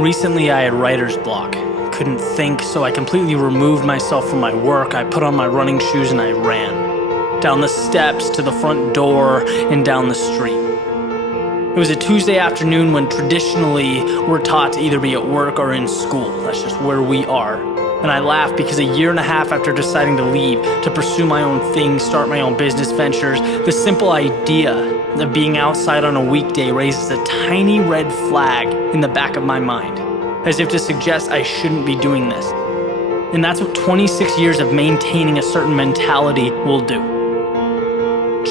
Recently, I had writer's block. Couldn't think, so I completely removed myself from my work. I put on my running shoes and I ran. Down the steps to the front door and down the street. It was a Tuesday afternoon when traditionally we're taught to either be at work or in school. That's just where we are. And I laugh because a year and a half after deciding to leave, to pursue my own thing, start my own business ventures, the simple idea of being outside on a weekday raises a tiny red flag in the back of my mind, as if to suggest I shouldn't be doing this. And that's what 26 years of maintaining a certain mentality will do.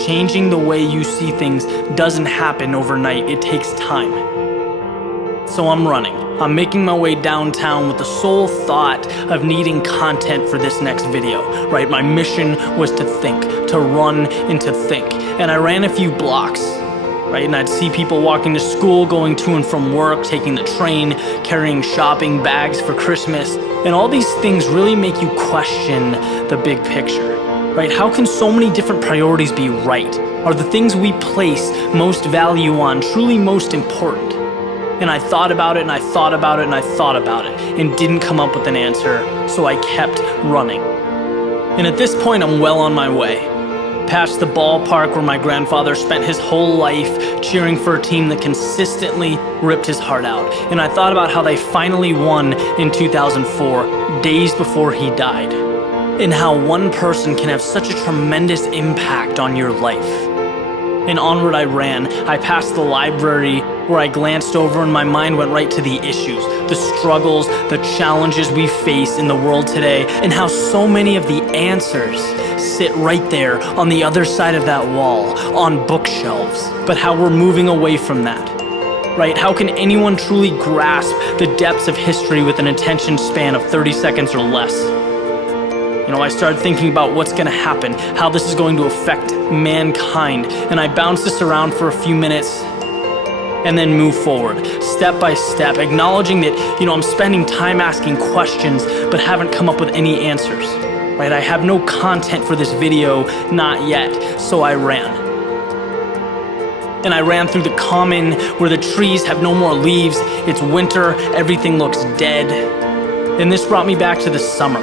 Changing the way you see things doesn't happen overnight, it takes time. So I'm running. I'm making my way downtown with the sole thought of needing content for this next video, right? My mission was to think, to run and to think. And I ran a few blocks, right? And I'd see people walking to school, going to and from work, taking the train, carrying shopping bags for Christmas. And all these things really make you question the big picture, right? How can so many different priorities be right? Are the things we place most value on truly most important? And I thought about it and I thought about it and I thought about it and didn't come up with an answer, so I kept running. And at this point, I'm well on my way. Past the ballpark where my grandfather spent his whole life cheering for a team that consistently ripped his heart out. And I thought about how they finally won in 2004, days before he died. And how one person can have such a tremendous impact on your life. And onward I ran. I passed the library where I glanced over and my mind went right to the issues, the struggles, the challenges we face in the world today, and how so many of the answers sit right there on the other side of that wall, on bookshelves. But how we're moving away from that, right? How can anyone truly grasp the depths of history with an attention span of 30 seconds or less? You know, I started thinking about what's gonna happen, how this is going to affect mankind, and I bounced this around for a few minutes and then move forward, step by step, acknowledging that, I'm spending time asking questions but haven't come up with any answers, right? I have no content for this video, not yet, so I ran. And I ran through the common where the trees have no more leaves, it's winter, everything looks dead. And this brought me back to the summer,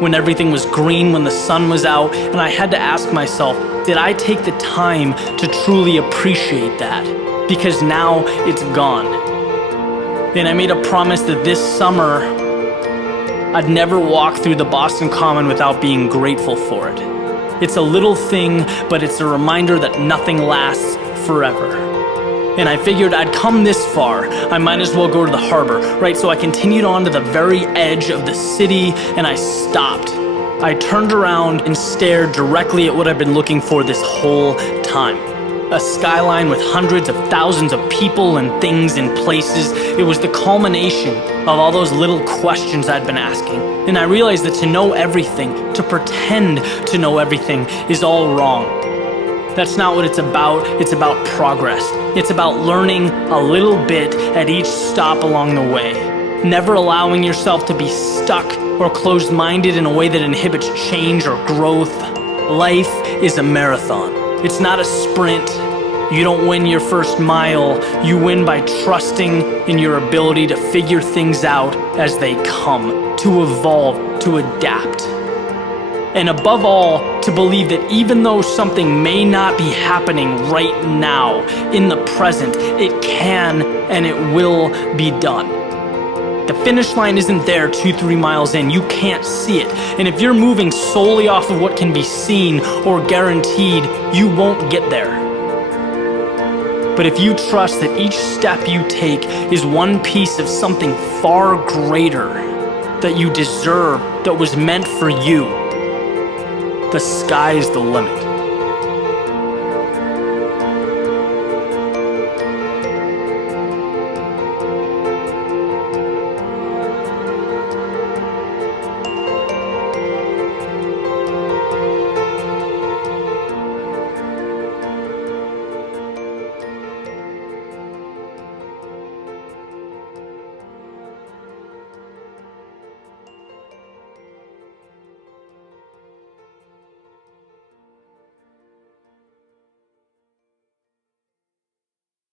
when everything was green, when the sun was out, and I had to ask myself, did I take the time to truly appreciate that? Because now it's gone. And I made a promise that this summer, I'd never walk through the Boston Common without being grateful for it. It's a little thing, but it's a reminder that nothing lasts forever. And I figured I'd come this far, I might as well go to the harbor, right? So I continued on to the very edge of the city and I stopped. I turned around and stared directly at what I've been looking for this whole time. A skyline with hundreds of thousands of people and things and places. It was the culmination of all those little questions I'd been asking. And I realized that to know everything, to pretend to know everything, is all wrong. That's not what it's about progress. It's about learning a little bit at each stop along the way. Never allowing yourself to be stuck or closed-minded in a way that inhibits change or growth. Life is a marathon. It's not a sprint. You don't win your first mile. You win by trusting in your ability to figure things out as they come, to evolve, to adapt. And above all, to believe that even though something may not be happening right now, in the present, it can and it will be done. The finish line isn't there 2-3 miles in, you can't see it. And if you're moving solely off of what can be seen or guaranteed, you won't get there. But if you trust that each step you take is one piece of something far greater that you deserve, that was meant for you, the sky's the limit.